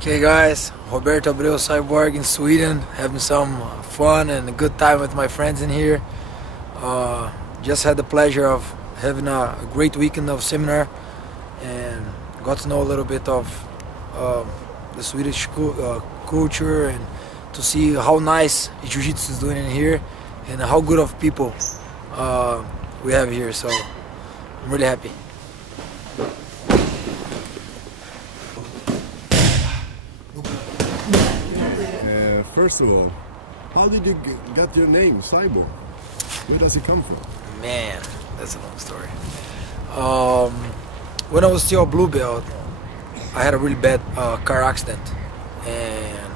Okay guys, Roberto Abreu, Cyborg in Sweden, having some fun and a good time with my friends in here. Just had the pleasure of having a great weekend of seminar and got to know a little bit of the Swedish culture and to see how nice Jiu-Jitsu is doing in here and how good of people we have here, so I'm really happy. First of all, how did you get your name, Cyborg? Where does it come from? Man, that's a long story. When I was still a blue belt, I had a really bad car accident, and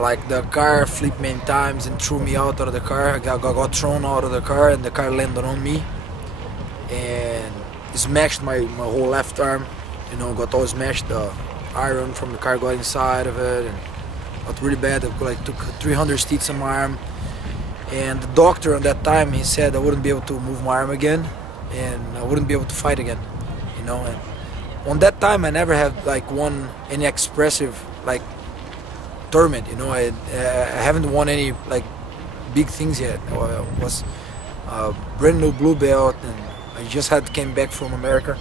like the car flipped many times and threw me out of the car. I got thrown out of the car, and the car landed on me and smashed my whole left arm. You know, got all smashed. The iron from the car got inside of it, and got really bad. I took 300 stitches on my arm, and the doctor at that time, he said I wouldn't be able to move my arm again, and I wouldn't be able to fight again. You know, and on that time I never had like won any expressive like tournament. You know, I haven't won any like big things yet. I was a brand new blue belt, and I just came back from America,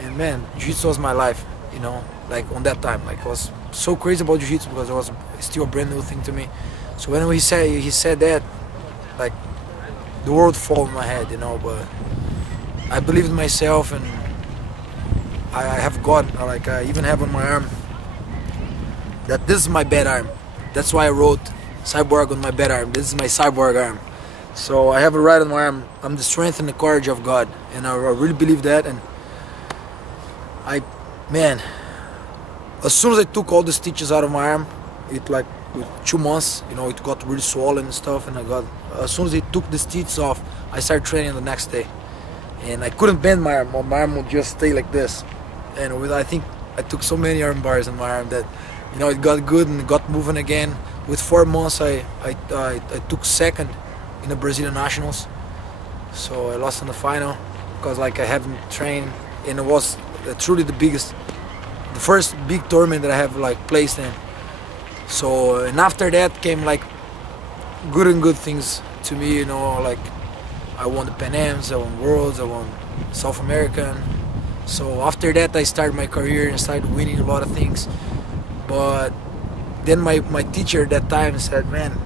and man, Jiu-Jitsu was my life. You know, like on that time, like I was so crazy about Jiu-Jitsu because it was still a brand new thing to me. So when he said that, like the world fell in my head, you know. But I believed in myself, and I have God. Like I even have on my arm that this is my bad arm. That's why I wrote Cyborg on my bad arm. This is my Cyborg arm. So I have it right on my arm. I'm the strength and the courage of God, and I really believe that. And man, as soon as I took all the stitches out of my arm, it like with 2 months, you know, it got really swollen and stuff, and as soon as they took the stitches off, I started training the next day, and I couldn't bend my arm. My arm would just stay like this, and I think I took so many arm bars in my arm that, you know, it got good and it got moving again. With 4 months, I took second in the Brazilian Nationals, so I lost in the final because like I haven't trained, and it was truly the first big tournament that I have like placed in. So, and after that came like good things to me, you know, like I won the Pan Ams, I won Worlds, I won South American. So after that I started my career and started winning a lot of things. But then my teacher at that time said, man,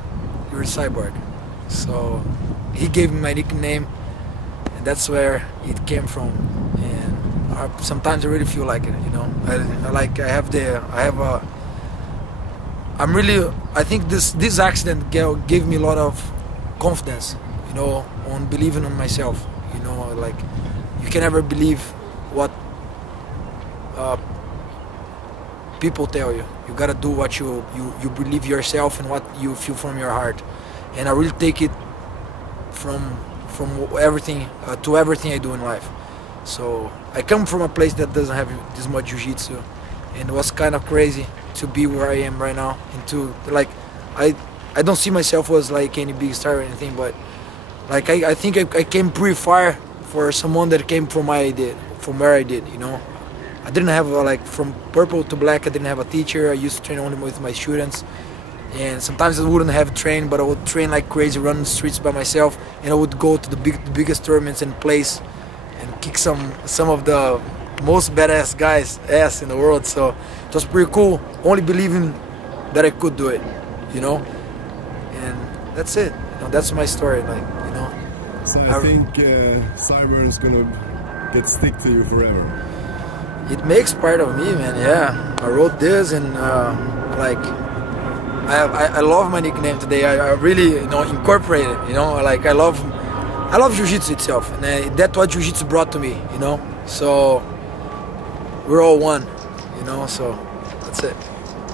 you're a Cyborg. So he gave me my nickname, and that's where it came from. Sometimes I really feel like it, you know. I think this accident gave me a lot of confidence, you know, on believing in myself. You know, like you can never believe what people tell you. You gotta do what you believe yourself and what you feel from your heart. And I really take it from everything to everything I do in life. So I come from a place that doesn't have this much Jiu-Jitsu, and it was kind of crazy to be where I am right now. And to like, I don't see myself as like any big star or anything, but like I think I came pretty far for someone that came from where I did. You know, I didn't have like from purple to black. I didn't have a teacher. I used to train only with my students, and sometimes I wouldn't have trained, but I would train like crazy, run the streets by myself, and I would go to the biggest tournaments and place and kick some of the most badass guys' ass in the world. So it was pretty cool, only believing that I could do it, you know. And that's it. You know, that's my story, like, you know. So I think Cyborg is gonna stick to you forever. It makes part of me, man. Yeah, I wrote this, and like I love my nickname today. I really, you know, incorporate it. You know, like I love Jiu-Jitsu itself, and that's what Jiu-Jitsu brought to me, you know. So we're all one, you know. So that's it.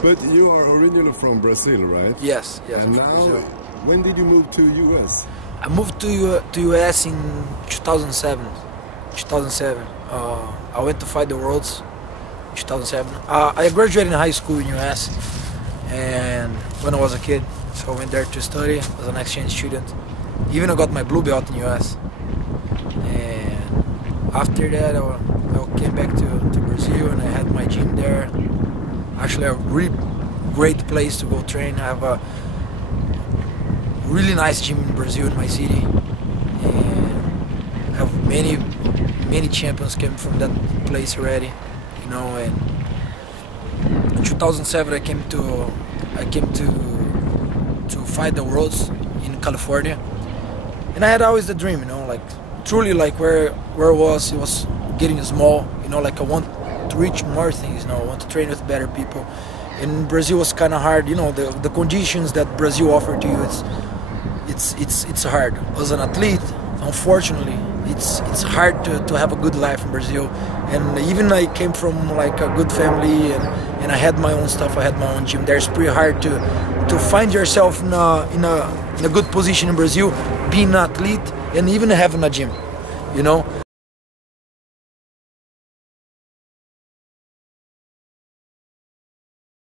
But you are originally from Brazil, right? Yes. And now, when did you move to US? I moved to US in 2007. I went to fight the Worlds in 2007. I graduated in high school in US, and when I was a kid, so I went there to study as an exchange student. Even I got my blue belt in US, and after that I came back to Brazil, and I had my gym there, actually a really great place to go train. I have a really nice gym in Brazil, in my city, and I have many champions came from that place already, you know. And in 2007 I came to fight the worlds in California, and I had always the dream, you know, like truly, like where it was getting small, you know, like I want to reach more things, you know, I want to train with better people. And Brazil was kind of hard, you know, the conditions that Brazil offered to you, it's hard. As an athlete, unfortunately, it's hard to have a good life in Brazil. And even I came from like a good family, and I had my own stuff, I had my own gym. There's pretty hard to find yourself in a good position in Brazil, being an athlete and even having a gym, you know.